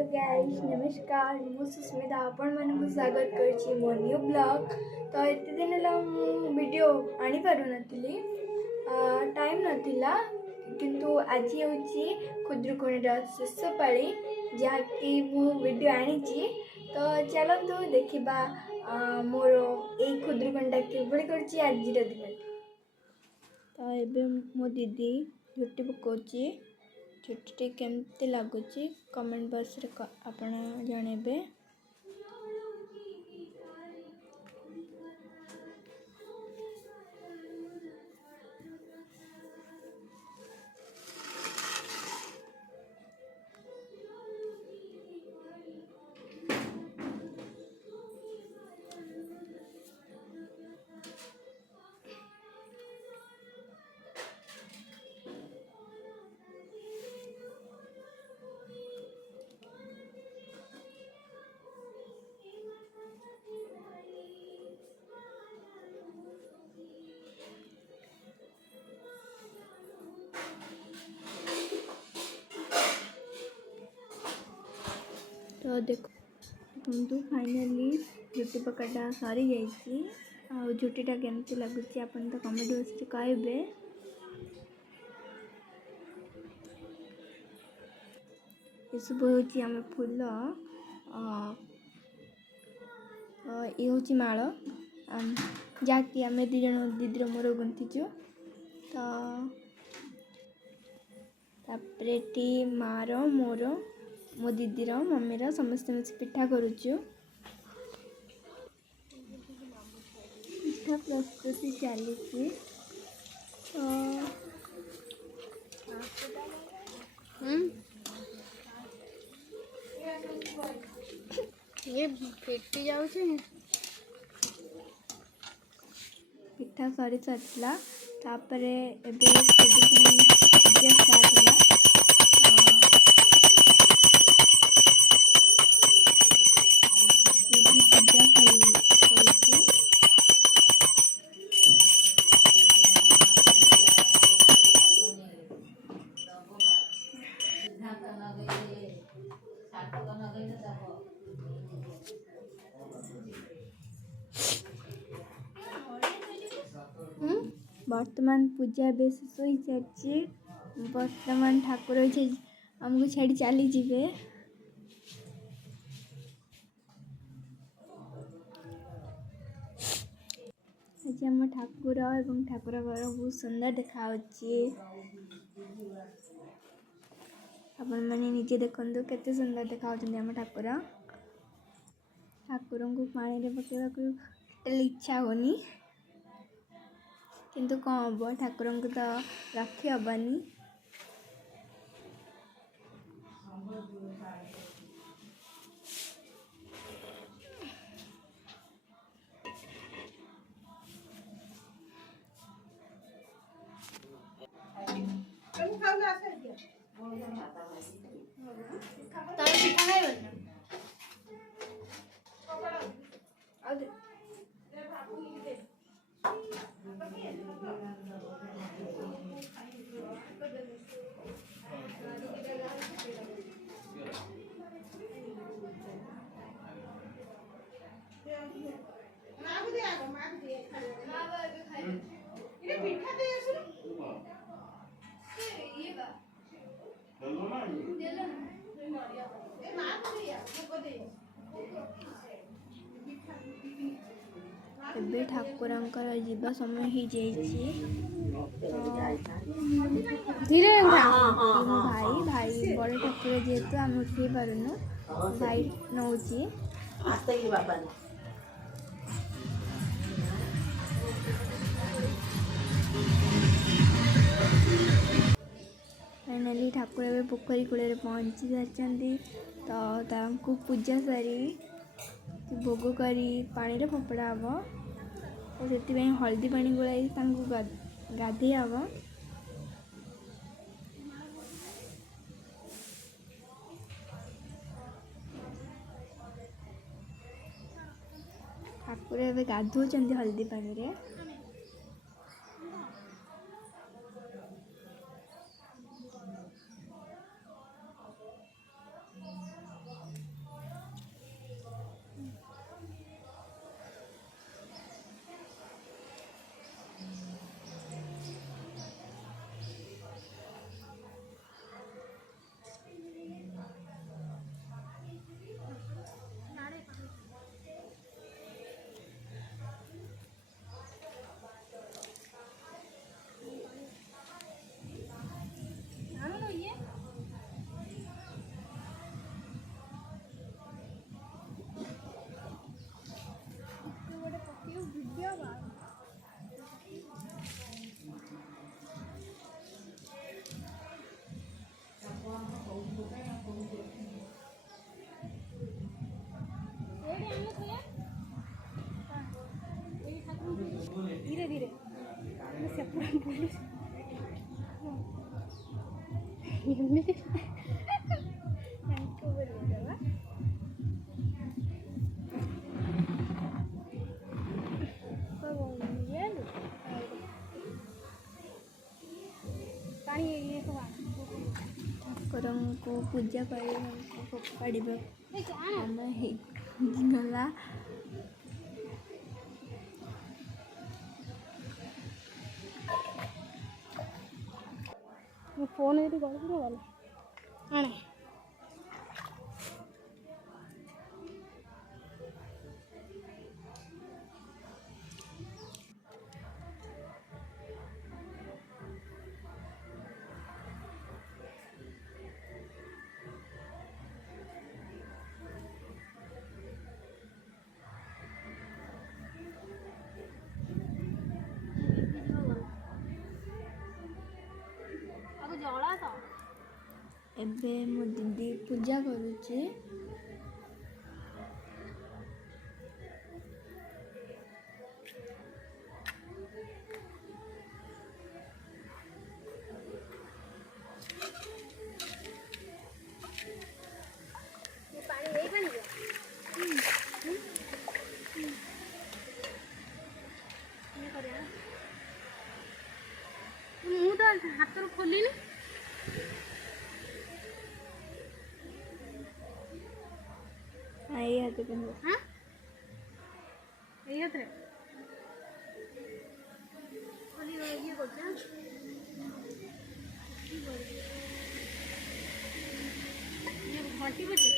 Hello guys नमस्कार मु सुस्मिता आपण मानक स्वागत करछि मो न्यू ब्लॉग। तो एते दिन ला वीडियो आनी पारु नथिली टाइम नथिला किंतु आज होछि खुद्रकुणीर शेष पाली जहाँकि मु वीडियो आनीछि। तो चलतु देखिबा मोर ए खुद्रकुणीटा किभଳି करछि आज दिन। तो एबे मो दीदी झुट्टी पकाउछि। झुट्टी केमती लगुच कमेंट बॉक्स रे आपण जणेबे। तो देखो फाइनली झुट्टी पकाटा सरी जाइए। झुट्टीटा केमती लगुच आपन तो कमेंट बॉक्स कहबे। ये सब हूँ आम फूल ये हूँ माल जहाँकि आम दी जन दीदी मोर गुंथीचु। तो मार मोर मो दीदीर मम्मीर समस्त मिस पिठा करुचु। पिठा प्रस्तुति चली ये फेटी जाऊ पिठा सरी सारा तापर स्टार्ट होला। पूजा करुची वर्तमान पूजा बेस सोई सारी। वर्तमान ठाकुर आमको छाड़ी चली जीवे। आज आम ठाकुर एवं ठाकुर घर बहुत सुंदर देखा आपण मैंने निजे देखते केते सुंदर देखा आम ठाकुर। ठाकुर को पानी रे पकेवा इच्छा होनी किंतु कौन हम ठाकुर को तो रखी हबानी। एबे ठाकुर जीवा समय ही धीरे भाई भाई बड़े ठाकुर जेहेतु आम उठे पारुनु भाई नौची फाइनाली ठाकुर ए पोखरी कूल पहुँची सारी। तो पूजा सारी भोग करी पानी रे फोपड़ा हम तो से हल्दी पानी गोलाई गाधे हम। ठाकुर ए गाधुचंदी हल्दी पानी रे। ପୂଜା କରିବାକୁ ଫୋପାଡ଼ିବା ଆମେ ହେଇଗଲା। ଫୋନ୍ ଯଦି ଗଳି ଗଲା ଆଣେ ଜଳା ତ ଏବେ ମୋ ଦିଦି ପୂଜା କରୁଛି। ପାଣି ଏଇ ପାଣି ମୁଁ ତ ହାତରୁ ଖୋଲିନି। ଏଇ ହାତ ପିନ୍ଧିବ। हाँ ये थे खोली ये करते हैं ये घंटी बजे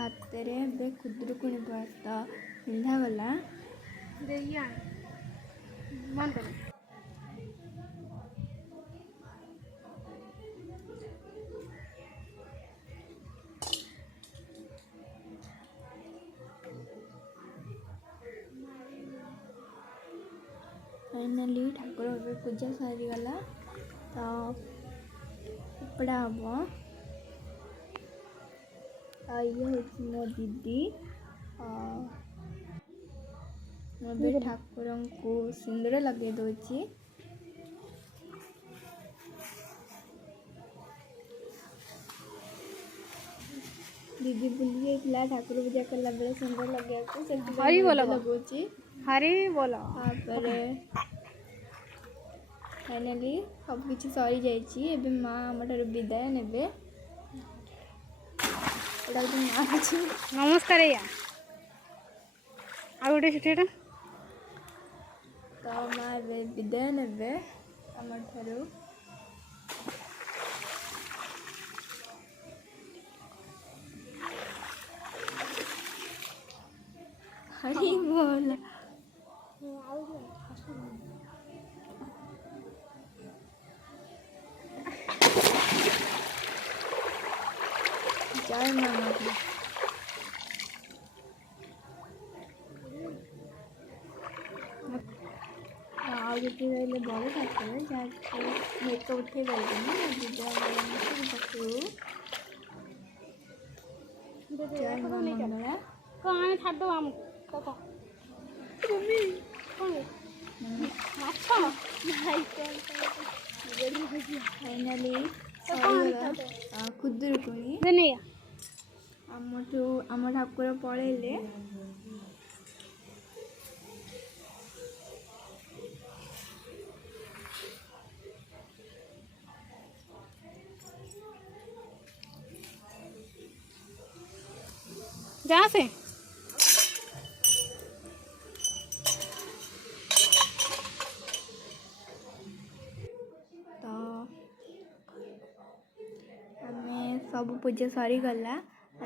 ହାତରେ ଏବେ ଖୁଦୁରୁକୁଣୀ ବ୍ରତ ପିନ୍ଧାଗଲା। देखिए मन कर फाइनाली ठाकुर ଏବେ ପୂଜା ସରିଗଲା ତ ଉପଡ଼ା ହବ। ଇଏ ହେଉଛି ମୋ ଦିଦି। ଏବେ ଠାକୁରଙ୍କୁ ସିନ୍ଦୁର ଲଗାଇ ଦେଉଛି। ଦିଦି ବୁଲି ଯାଇଥିଲା ଠାକୁର ପୂଜା କଲା ବେଳେ ସିନ୍ଦୁର ଲଗାଇବାକୁ, ସେଥିପାଇଁ ଲଗାଉଛି। हरी बोलो ତାପରେ ଫାଇନାଲି ସବୁକିଛି ସରିଯାଇଛି। ଏବେ ମା ଆମଠାରୁ ବିଦାୟ ନେବେ। ଏଇଟା ଗୋଟେ ମା ଅଛି। नमस्कार या आ गोटे छुट्टीटा ତ ମା ଏବେ ବିଦାୟ ନେବେ ଆମଠାରୁ। ହରି ବୋଲ। ଜୟ ମା ମାତା। ଆଉ ଗୋଟେ ରହିଲେ ବଡ଼ ଠାକୁର ଯାହାକୁ ନେକ ଉଠେଇ ପାରିବେନି ପାଖରୁ। ଜୟ ମା ମଙ୍ଗଳା। कौन छाड़ दो हमको कको मम्मी कौन अच्छा ଫାଇନାଲି ଖୁଦୁରୁକୁଣୀ नहीं ଆମଠୁ ଆମ ଠାକୁର ପଳେଇଲେ। जहाँ से ତ ଆମେ ସବୁ ପୂଜା ସରିଗଲା।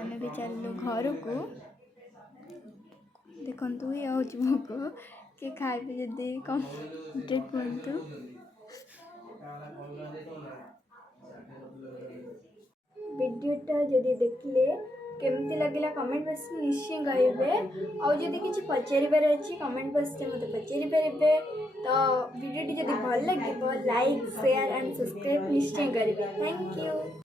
ଆମେ ବି ଚାଲିଲୁ ଘରକୁ। ଦେଖନ୍ତୁ ଇଏ ହେଉଛି ଭୋଗ। କିଏ ଖାଇବେ ଯଦି କମେଣ୍ଟ କୁହନ୍ତୁ। ଭିଡ଼ିଓଟା ଯଦି ଦେଖିଲେ କେମିତି ଲାଗିଲା କମେଣ୍ଟ ବକ୍ସରେ ନିଶ୍ଚୟ କହିବେ। ଆଉ ଯଦି କିଛି ପଚାରିବାର ଅଛି କମେଣ୍ଟ ବକ୍ସରେ ମୋତେ ପଚାରିପାରିବେ। ତ ଭିଡ଼ିଓଟି ଯଦି ଭଲ ଲାଗିବ ଲାଇକ୍ ସେୟାର ଆଣ୍ଡ ସବସ୍କ୍ରାଇବ୍ ନିଶ୍ଚୟ କରିବେ। Thank you.